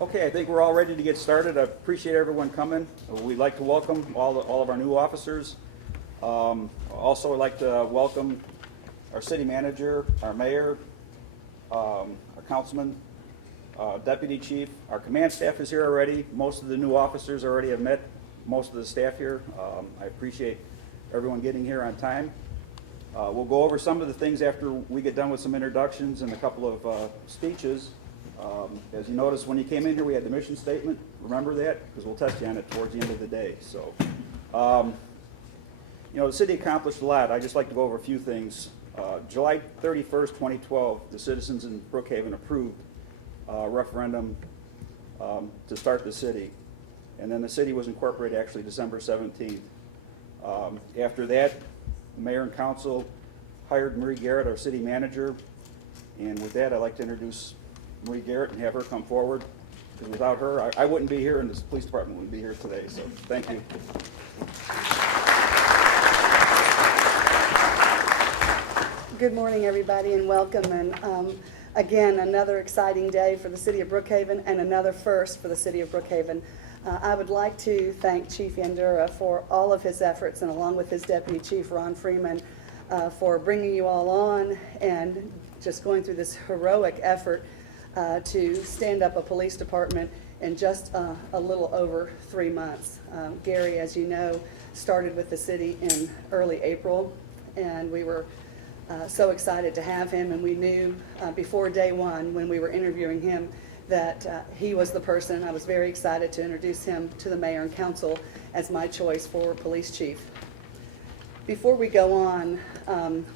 Okay, I think we're all ready to get started. I appreciate everyone coming. We'd like to welcome all of our new officers. Also, I'd like to welcome our city manager, our mayor, our councilman, deputy chief. Our command staff is here already. Most of the new officers already have met most of the staff here. I appreciate everyone getting here on time. We'll go over some of the things after we get done with some introductions and a couple of speeches. As you noticed, when you came in here, we had the mission statement. Remember that? Because we'll test you on it towards the end of the day. So, the city accomplished a lot. I'd just like to go over a few things. July 31st, 2012, the citizens in Brookhaven approved a referendum to start the city. And then the city was incorporated actually December 17th. After that, the mayor and council hired Marie Garrett, our city manager. And with that, I'd like to introduce Marie Garrett and have her come forward. Because without her, I wouldn't be here, and this police department wouldn't be here today. So thank you. Good morning, everybody, and welcome. And again, another exciting day for the city of Brookhaven and another first for the city of Brookhaven. I would like to thank Chief Yandura for all of his efforts, and along with his deputy chief, Ron Freeman, for bringing you all on and just going through this heroic effort to stand up a police department in just a little over 3 months. Gary, as you know, started with the city in early April, and we were so excited to have him, and we knew before day one when we were interviewing him that he was the person. I was very excited to introduce him to the mayor and council as my choice for police chief. Before we go on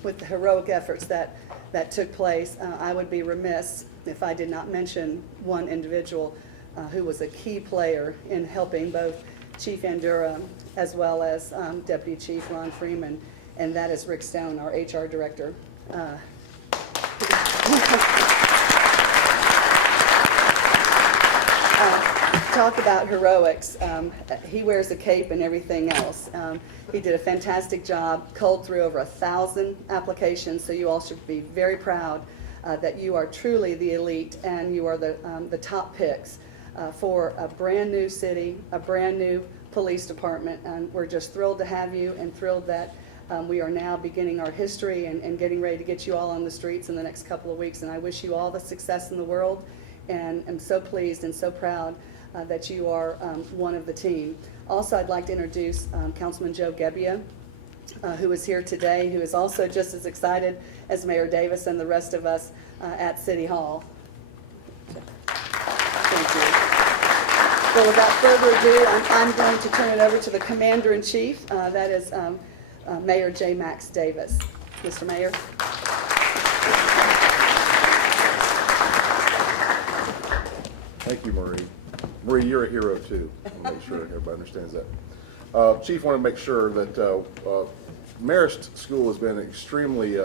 with the heroic efforts that took place, I would be remiss if I did not mention one individual who was a key player in helping both Chief Yandura as well as Deputy Chief Ron Freeman, and that is Rick Stone, our HR director. Talk about heroics. He wears a cape and everything else. He did a fantastic job, culled through over 1,000 applications, so you all should be very proud that you are truly the elite and you are the top picks for a brand new city, a brand new police department, and we're just thrilled to have you and thrilled that we are now beginning our history and getting ready to get you all on the streets in the next couple of weeks, and I wish you all the success in the world, and I'm so pleased and so proud that you are one of the team. Also, I'd like to introduce Councilman Joe Gebbia, who is here today, who is also just as excited as Mayor Davis and the rest of us at City Hall. Thank you. Well, without further ado, I'm going to turn it over to the Commander-in-Chief. That is Mayor J. Max Davis. Mr. Mayor. Thank you, Marie. Marie, you're a hero too. I'll make sure everybody understands that. Chief, want to make sure that Marist School has been extremely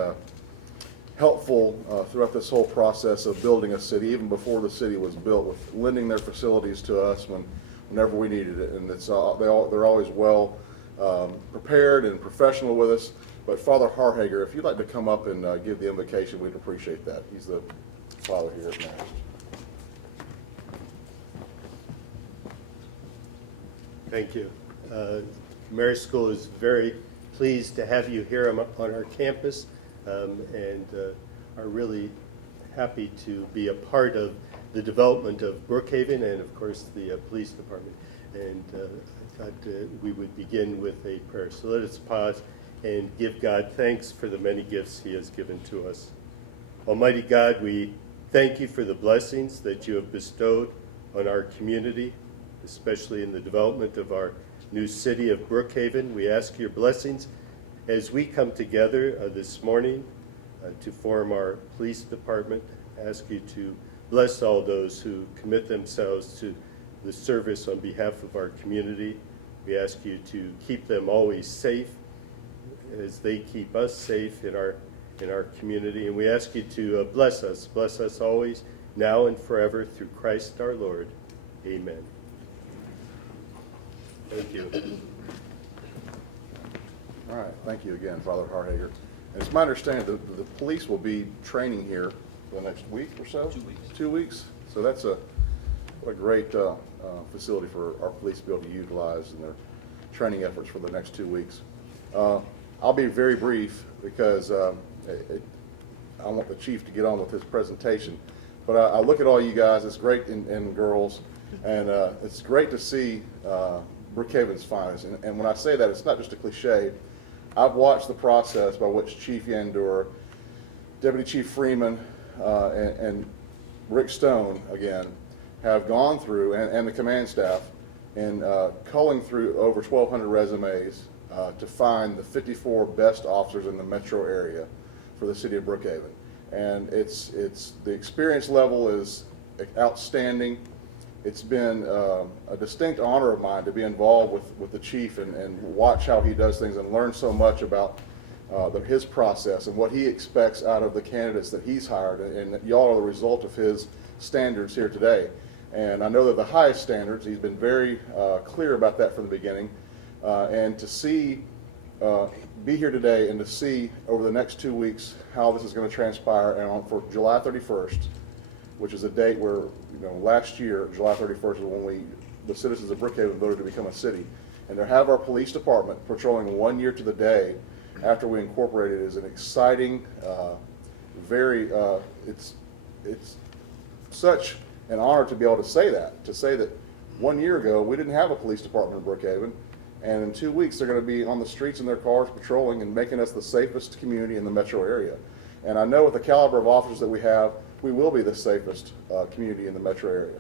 helpful throughout this whole process of building a city, even before the city was built, with lending their facilities to us whenever we needed it. And they're always well prepared and professional with us. But Father Harhager, if you'd like to come up and give the invocation, we'd appreciate that. He's the father here at Marist. Thank you. Marist School is very pleased to have you here on our campus and are really happy to be a part of the development of Brookhaven and, of course, the police department. And I thought we would begin with a prayer. So let us pause and give God thanks for the many gifts he has given to us. Almighty God, we thank you for the blessings that you have bestowed on our community, especially in the development of our new city of Brookhaven. We ask your blessings as we come together this morning to form our police department. Ask you to bless all those who commit themselves to the service on behalf of our community. We ask you to keep them always safe as they keep us safe in our community. And we ask you to bless us always, now and forever, through Christ our Lord. Amen. Thank you. All right, thank you again, Father Harhager. And it's my understanding that the police will be training here the next week or so? 2 weeks. 2 weeks? So that's what a great facility for our police to be able to utilize in their training efforts for the next 2 weeks. I'll be very brief because I want the chief to get on with his presentation. But I look at all you guys, it's great, and girls, and it's great to see Brookhaven's finest. And when I say that, it's not just a cliche. I've watched the process by which Chief Yandura, Deputy Chief Freeman, and Rick Stone, again, have gone through, and the command staff, in culling through over 1,200 resumes to find the 54 best officers in the metro area for the city of Brookhaven. And it's the experience level is outstanding. It's been a distinct honor of mine to be involved with the chief and watch how he does things and learn so much about his process and what he expects out of the candidates that he's hired, and y'all are the result of his standards here today. And I know they're the highest standards. He's been very clear about that from the beginning. And to see, be here today and to see over the next 2 weeks how this is going to transpire, and for July 31st, which is a date where, last year, July 31st is when the citizens of Brookhaven voted to become a city. And to have our police department patrolling 1 year to the day after we incorporated is an exciting, it's such an honor to be able to say that 1 year ago we didn't have a police department in Brookhaven, and in 2 weeks they're going to be on the streets in their cars patrolling and making us the safest community in the metro area. And I know with the caliber of officers that we have, we will be the safest community in the metro area.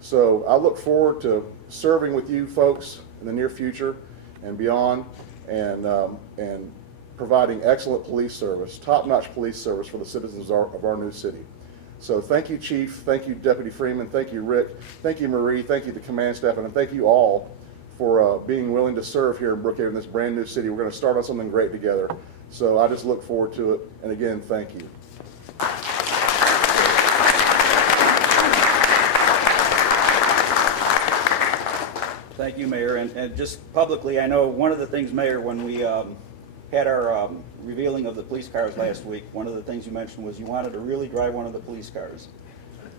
So I look forward to serving with you folks in the near future and beyond, and providing excellent police service, top-notch police service for the citizens of our new city. So thank you, Chief. Thank you, Deputy Freeman. Thank you, Rick. Thank you, Marie. Thank you, the command staff, and thank you all for being willing to serve here in Brookhaven, this brand new city. We're going to start on something great together. So I just look forward to it. And again, thank you. Thank you, Mayor. And just publicly, I know one of the things, Mayor, when we had our revealing of the police cars last week, one of the things you mentioned was you wanted to really drive one of the police cars.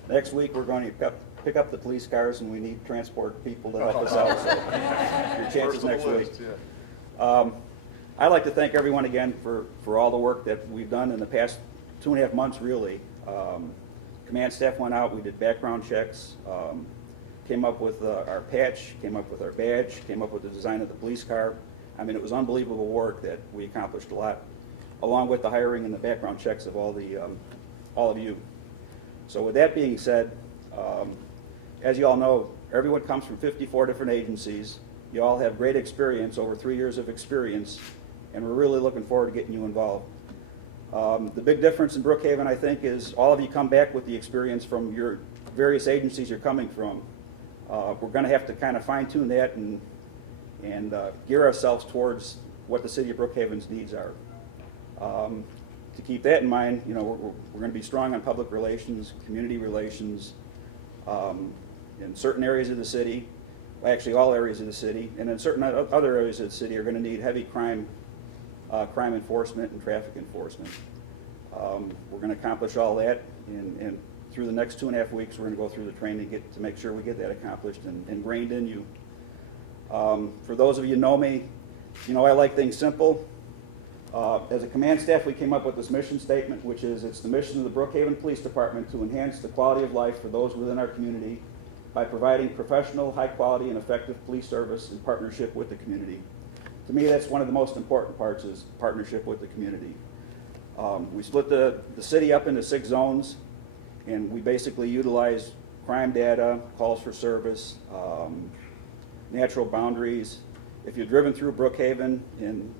Next week, we're going to pick up the police cars, and we need to transport people to help us out. So your chances next week. I'd like to thank everyone again for all the work that we've done in the past 2.5 months, really. Command staff went out, we did background checks, came up with our patch, came up with our badge, came up with the design of the police car. I mean, it was unbelievable work that we accomplished a lot, along with the hiring and the background checks of all of you. So with that being said, as you all know, everyone comes from 54 different agencies. You all have great experience, over 3 years of experience, and we're really looking forward to getting you involved. The big difference in Brookhaven, I think, is all of you come back with the experience from your various agencies you're coming from. We're going to have to kind of fine-tune that and gear ourselves towards what the city of Brookhaven's needs are. To keep that in mind, we're going to be strong on public relations, community relations, in certain areas of the city, actually all areas of the city, and in certain other areas of the city are going to need heavy crime enforcement and traffic enforcement. We're going to accomplish all that, and through the next 2.5 weeks, we're going to go through the training to make sure we get that accomplished and ingrained in you. For those of you who know me, I like things simple. As a command staff, we came up with this mission statement, which is it's the mission of the Brookhaven Police Department to enhance the quality of life for those within our community by providing professional, high quality, and effective police service in partnership with the community. To me, that's one of the most important parts, is partnership with the community. We split the city up into 6 zones, and we basically utilize crime data, calls for service, natural boundaries. If you've driven through Brookhaven and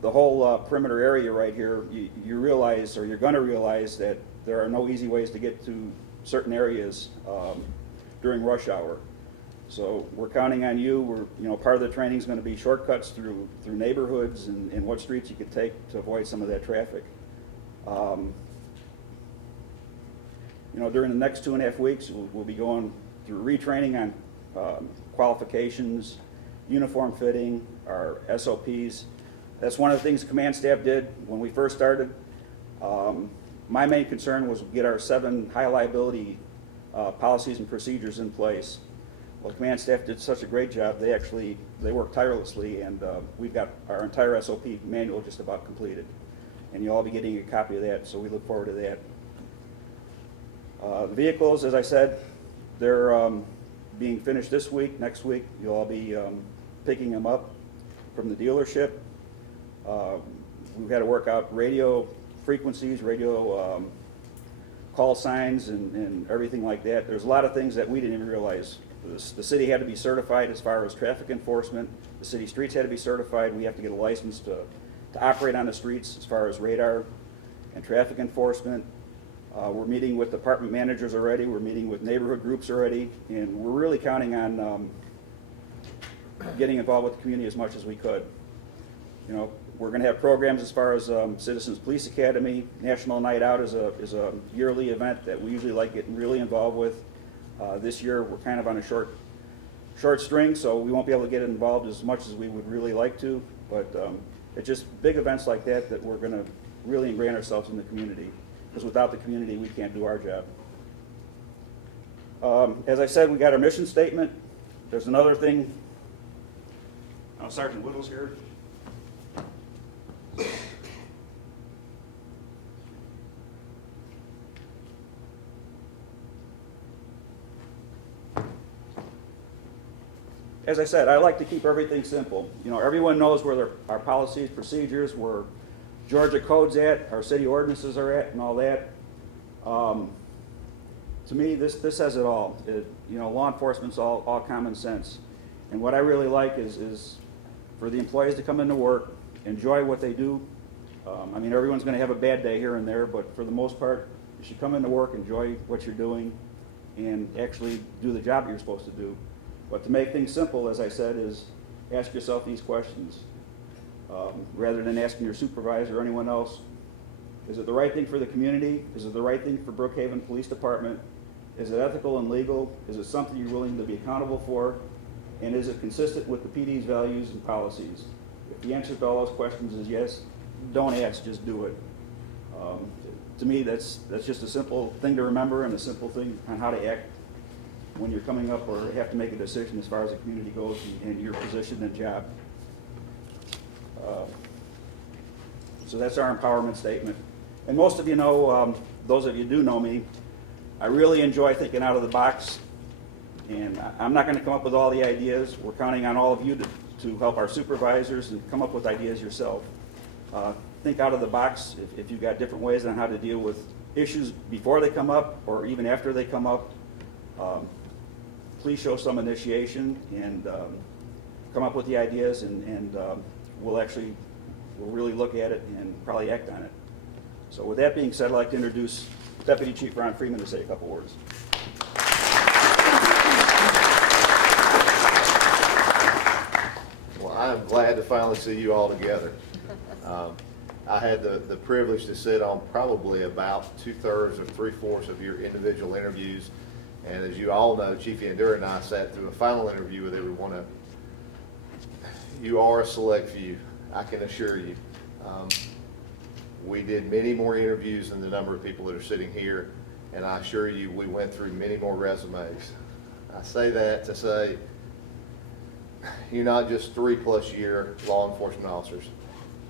the whole perimeter area right here, you realize, or you're going to realize, that there are no easy ways to get to certain areas during rush hour. So we're counting on you. Part of the training is going to be shortcuts through neighborhoods and what streets you could take to avoid some of that traffic. During the next 2.5 weeks, we'll be going through retraining on qualifications, uniform fitting, our SOPs. That's one of the things command staff did when we first started. My main concern was get our 7 high liability policies and procedures in place. Well, the command staff did such a great job. They worked tirelessly, and we've got our entire SOP manual just about completed. And you'll all be getting a copy of that, so we look forward to that. The vehicles, as I said, they're being finished this week. Next week, you'll all be picking them up from the dealership. We've got to work out radio frequencies, radio call signs, and everything like that. There's a lot of things that we didn't even realize. The city had to be certified as far as traffic enforcement. The city streets had to be certified. We have to get a license to operate on the streets as far as radar and traffic enforcement. We're meeting with department managers already. We're meeting with neighborhood groups already, and we're really counting on getting involved with the community as much as we could. You know, we're going to have programs as far as Citizens Police Academy. National Night Out is a yearly event that we usually like getting really involved with. This year we're kind of on a short string, so we won't be able to get involved as much as we would really like to. But it's just big events like that that we're going to really ingrain ourselves in the community. Because without the community, we can't do our job. As I said, we got our mission statement. There's another thing. Sergeant Whittle's here. As I said, I like to keep everything simple. You know, everyone knows where our policies, procedures, where Georgia code's at, our city ordinances are at, and all that. To me, this says it all. You know, law enforcement's all common sense. And what I really like is for the employees to come into work, enjoy what they do. I mean, everyone's going to have a bad day here and there, but for the most part, you should come into work, enjoy what you're doing, and actually do the job you're supposed to do. But to make things simple, as I said, is ask yourself these questions. Rather than asking your supervisor or anyone else, is it the right thing for the community? Is it the right thing for Brookhaven Police Department? Is it ethical and legal? Is it something you're willing to be accountable for? And is it consistent with the PD's values and policies? If the answer to all those questions is yes, don't ask, just do it. To me, that's just a simple thing to remember and a simple thing on how to act when you're coming up or have to make a decision as far as the community goes and your position and job. So that's our empowerment statement. And most of you know, those of you who do know me, I really enjoy thinking out of the box. And I'm not going to come up with all the ideas. We're counting on all of you to help our supervisors and come up with ideas yourself. Think out of the box if you've got different ways on how to deal with issues before they come up or even after they come up. Please show some initiation and come up with the ideas, and we'll really look at it and probably act on it. So with that being said, I'd like to introduce Deputy Chief Ron Freeman to say a couple words. Well, I'm glad to finally see you all together. I had the privilege to sit on probably about 2/3 or 3/4 of your individual interviews. And as you all know, Chief Yandura and I sat through a final interview with every one of you. You are a select few, I can assure you. We did many more interviews than the number of people that are sitting here, and I assure you we went through many more resumes. I say that to say you're not just 3+ year law enforcement officers.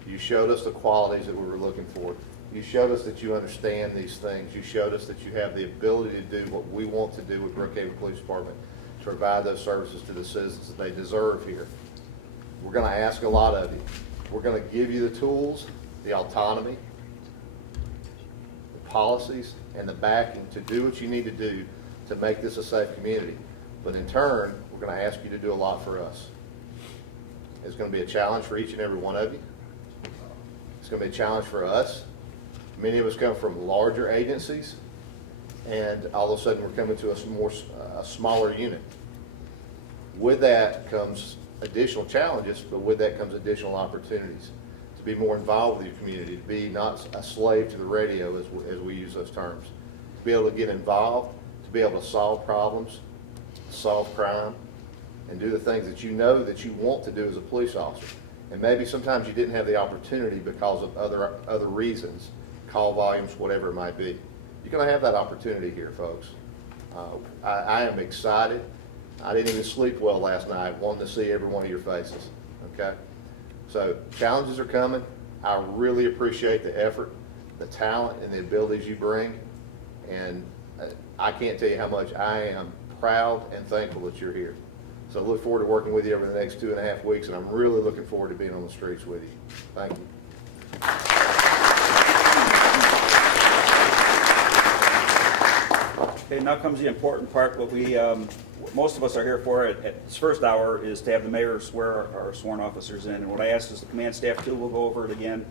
You showed us the qualities that we were looking for. You showed us that you understand these things. You showed us that you have the ability to do what we want to do with Brookhaven Police Department, to provide those services to the citizens that they deserve here. We're going to ask a lot of you. We're going to give you the tools, the autonomy, the policies, and the backing to do what you need to do to make this a safe community. But in turn, we're going to ask you to do a lot for us. It's going to be a challenge for each and every one of you. It's going to be a challenge for us. Many of us come from larger agencies, and all of a sudden we're coming to a smaller unit. With that comes additional challenges, but with that comes additional opportunities to be more involved with your community, to be not a slave to the radio, as we use those terms, to be able to get involved, to be able to solve problems, solve crime, and do the things that you know that you want to do as a police officer. And maybe sometimes you didn't have the opportunity because of other reasons, call volumes, whatever it might be. You're going to have that opportunity here, folks. I am excited. I didn't even sleep well last night, wanting to see every one of your faces, okay? So challenges are coming. I really appreciate the effort, the talent, and the abilities you bring. And I can't tell you how much I am proud and thankful that you're here. So I look forward to working with you over the next 2.5 weeks, and I'm really looking forward to being on the streets with you. Thank you. Okay, now comes the important part. What we, most of us are here for at this first hour is to have the mayor swear our sworn officers in. And what I asked is the command staff too, we'll go over it again.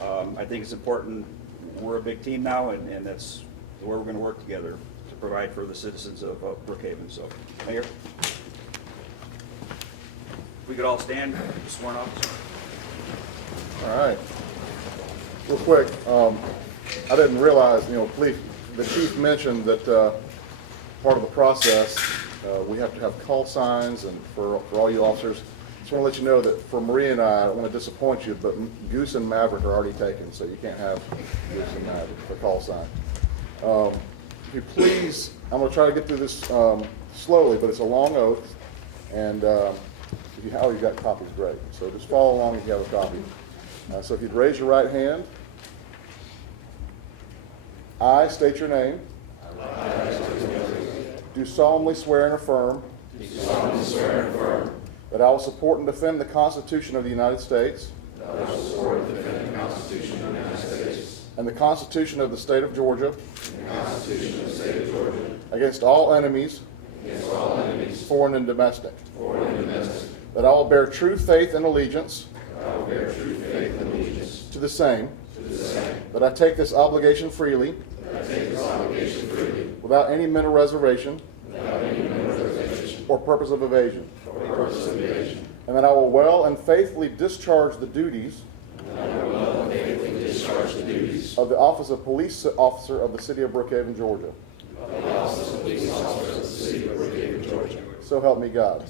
I think it's important. We're a big team now, and that's where we're going to work together to provide for the citizens of Brookhaven. So, Mayor, we could all stand, sworn officer. All right. Real quick, I didn't realize, the chief mentioned that part of the process, we have to have call signs, and for all you officers, just want to let you know that for Marie and I don't want to disappoint you, but Goose and Maverick are already taken, so you can't have Goose and Maverick for call sign. If you please, I'm going to try to get through this slowly, but it's a long oath, and if you got copies, great. So just follow along if you have a copy. So if you'd raise your right hand. I state your name. Do solemnly swear and affirm. That I will support and defend the Constitution of the United States. And the Constitution of the State of Georgia. Against all enemies. Foreign and domestic. That I will bear true faith and allegiance. To the same. That I take this obligation freely. Without any mental reservation. Or purpose of evasion. And that I will well and faithfully discharge the duties. Of the office of police officer of the city of Brookhaven, Georgia. So help me God.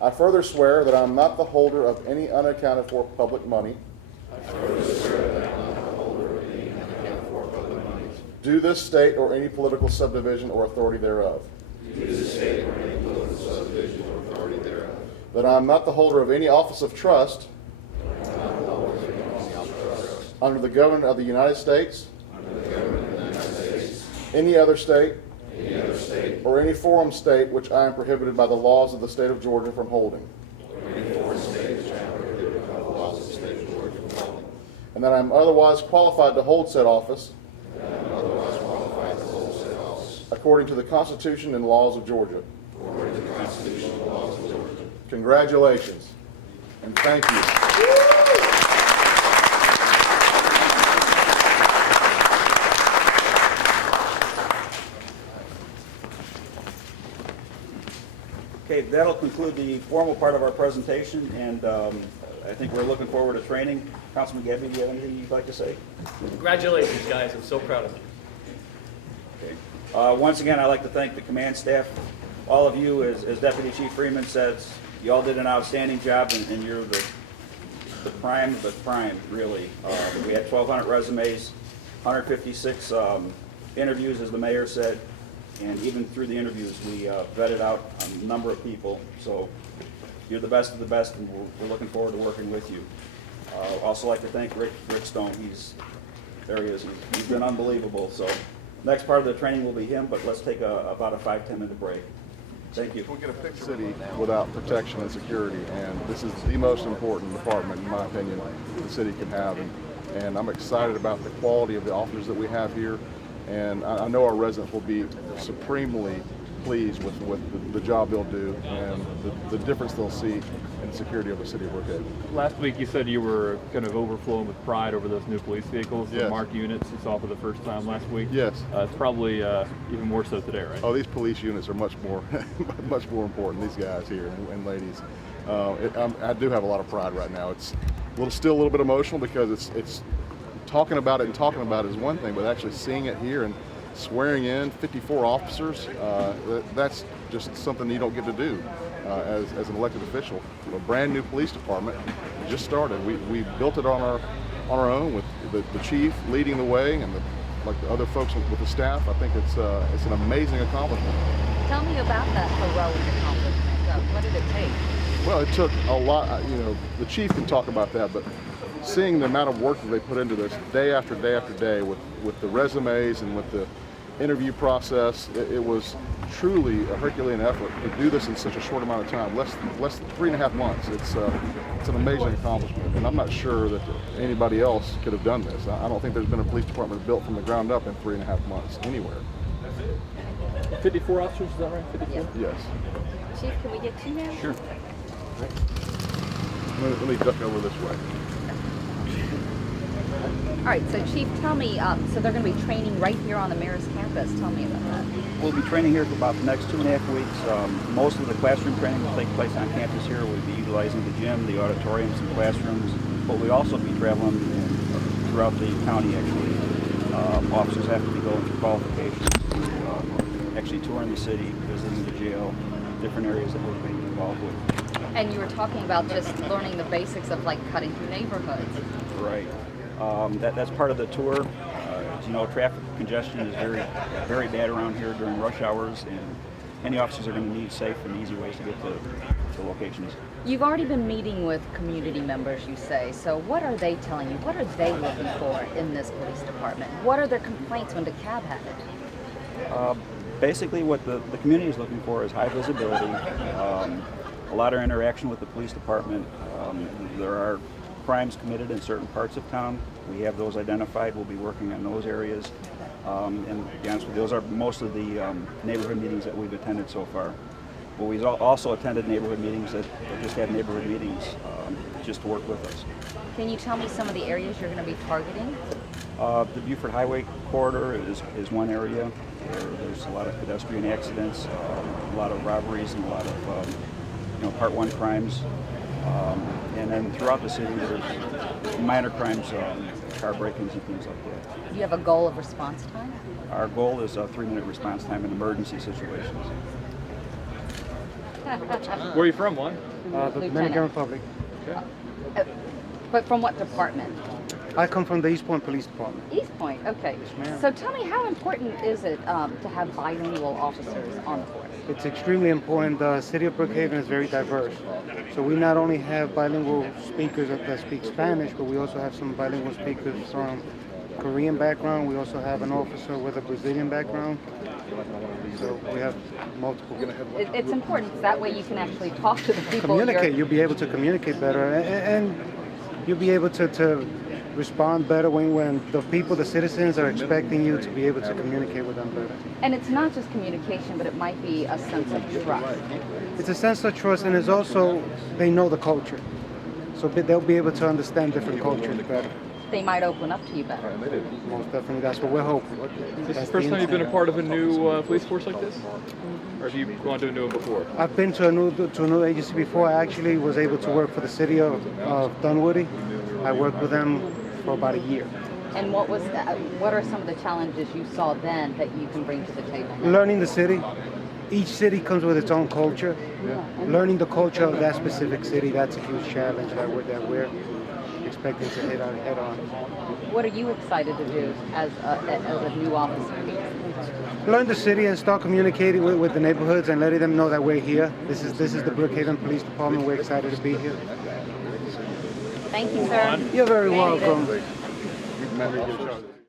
I further swear that I am not the holder of any unaccounted for public money. Due this state or any political subdivision or authority thereof. That I am not the holder of any office of trust. Under the government of the United States. Any other state. Or any foreign state which I am prohibited by the laws of the state of Georgia from holding. And that I am otherwise qualified to hold said office. According to the Constitution and laws of Georgia. Congratulations. And thank you. Okay, that'll conclude the formal part of our presentation, and I think we're looking forward to training. Councilman Gabby, do you have anything you'd like to say? Congratulations, guys. I'm so proud of you. Okay. Once again, I'd like to thank the command staff. All of you, as Deputy Chief Freeman says, you all did an outstanding job, and you're the prime of the prime, really. We had 1,200 resumes, 156 interviews, as the mayor said, and even through the interviews, we vetted out a number of people. So you're the best of the best, and we're looking forward to working with you. Also like to thank Rick Stone. There he is. He's been unbelievable. So next part of the training will be him, but let's take about a 5-10 minute break. Thank you. We'll get a picture. City without protection and security, and this is the most important department, in my opinion, the city can have. And I'm excited about the quality of the officers that we have here, and I know our residents will be supremely pleased with the job they'll do and the difference they'll see in the security of the city of Brookhaven. Last week you said you were kind of overflowing with pride over those new police vehicles, the Yes. marked units you saw for the first time last week. Yes. It's probably even more so today, right? Oh, these police units are much more important, these guys here and ladies. I do have a lot of pride right now. It's still a little bit emotional because it's talking about it is one thing, but actually seeing it here and swearing in 54 officers, that's just something you don't get to do as an elected official. A brand new police department just started. We built it on our own with the chief leading the way and like the other folks with the staff. I think it's an amazing accomplishment. Tell me about that heroic accomplishment. What did it take? Well, it took a lot. The chief can talk about that, but seeing the amount of work that they put into this day after day after day with the resumes and with the interview process, it was truly a Herculean effort to do this in such a short amount of time, less than 3.5 months. It's an amazing accomplishment, and I'm not sure that anybody else could have done this. I don't think there's been a police department built from the ground up in 3.5 months anywhere. 54 officers, is that right? 54? Yes. Chief, can we get you now? Sure. Let me duck over this way. All right, so Chief, tell me, so they're going to be training right here on the Marist campus. Tell me about that. We'll be training here for about the next 2.5 weeks. Most of the classroom training will take place on campus here. We'll be utilizing the gym, the auditoriums, and classrooms, but we'll also be traveling throughout the county, actually. Officers have to be going through qualifications, actually touring the city, visiting the jail, different areas that we're being involved with. And you were talking about just learning the basics of like cutting through neighborhoods. Right. That's part of the tour. As you know, traffic congestion is very bad around here during rush hours, and any officers are going to need safe and easy ways to get to locations. You've already been meeting with community members, you say. So what are they telling you? What are they looking for in this police department? What are their complaints when DeKalb had it? Basically, what the community is looking for is high visibility, a lot of interaction with the police department. There are crimes committed in certain parts of town. We have those identified. We'll be working on those areas. And to be honest with you, those are most of the neighborhood meetings that we've attended so far. But we've also attended neighborhood meetings that just had neighborhood meetings just to work with us. Can you tell me some of the areas you're going to be targeting? The Buford Highway corridor is one area where there's a lot of pedestrian accidents, a lot of robberies, and a lot of Part 1 crimes. And then throughout the city, there's minor crimes, car break-ins and things like that. Do you have a goal of response time? Our goal is a 3-minute response time in emergency situations. Where are you from, Juan? The Dominican Republic. But from what department? I come from the East Point Police Department. East Point, okay. ma'am. So tell me, how important is it to have bilingual officers on the force? It's extremely important. The city of Brookhaven is very diverse. So we not only have bilingual speakers that speak Spanish, but we also have some bilingual speakers from Korean background. We also have an officer with a Brazilian background. So we have multiple. It's important, because that way you can actually talk to the people. Communicate. You'll be able to communicate better, and you'll be able to respond better when the people, the citizens, are expecting you to be able to communicate with them better. And it's not just communication, but it might be a sense of trust. It's a sense of trust, and it's also, they know the culture. So they'll be able to understand different cultures better. They might open up to you better. Most definitely, that's what we're hoping. Is this the first time you've been a part of a new police force like this? Or have you gone to a new one before? I've been to a new agency before. I actually was able to work for the city of Dunwoody. I worked with them for about a year. And what are some of the challenges you saw then that you can bring to the table now? Learning the city. Each city comes with its own culture. Learning the culture of that specific city, that's a huge challenge that we're expecting to hit head on. What are you excited to do as a new officer? Learn the city and start communicating with the neighborhoods and letting them know that we're here. This is the Brookhaven Police Department. We're excited to be here. Thank you, sir. You're very Thank you. welcome.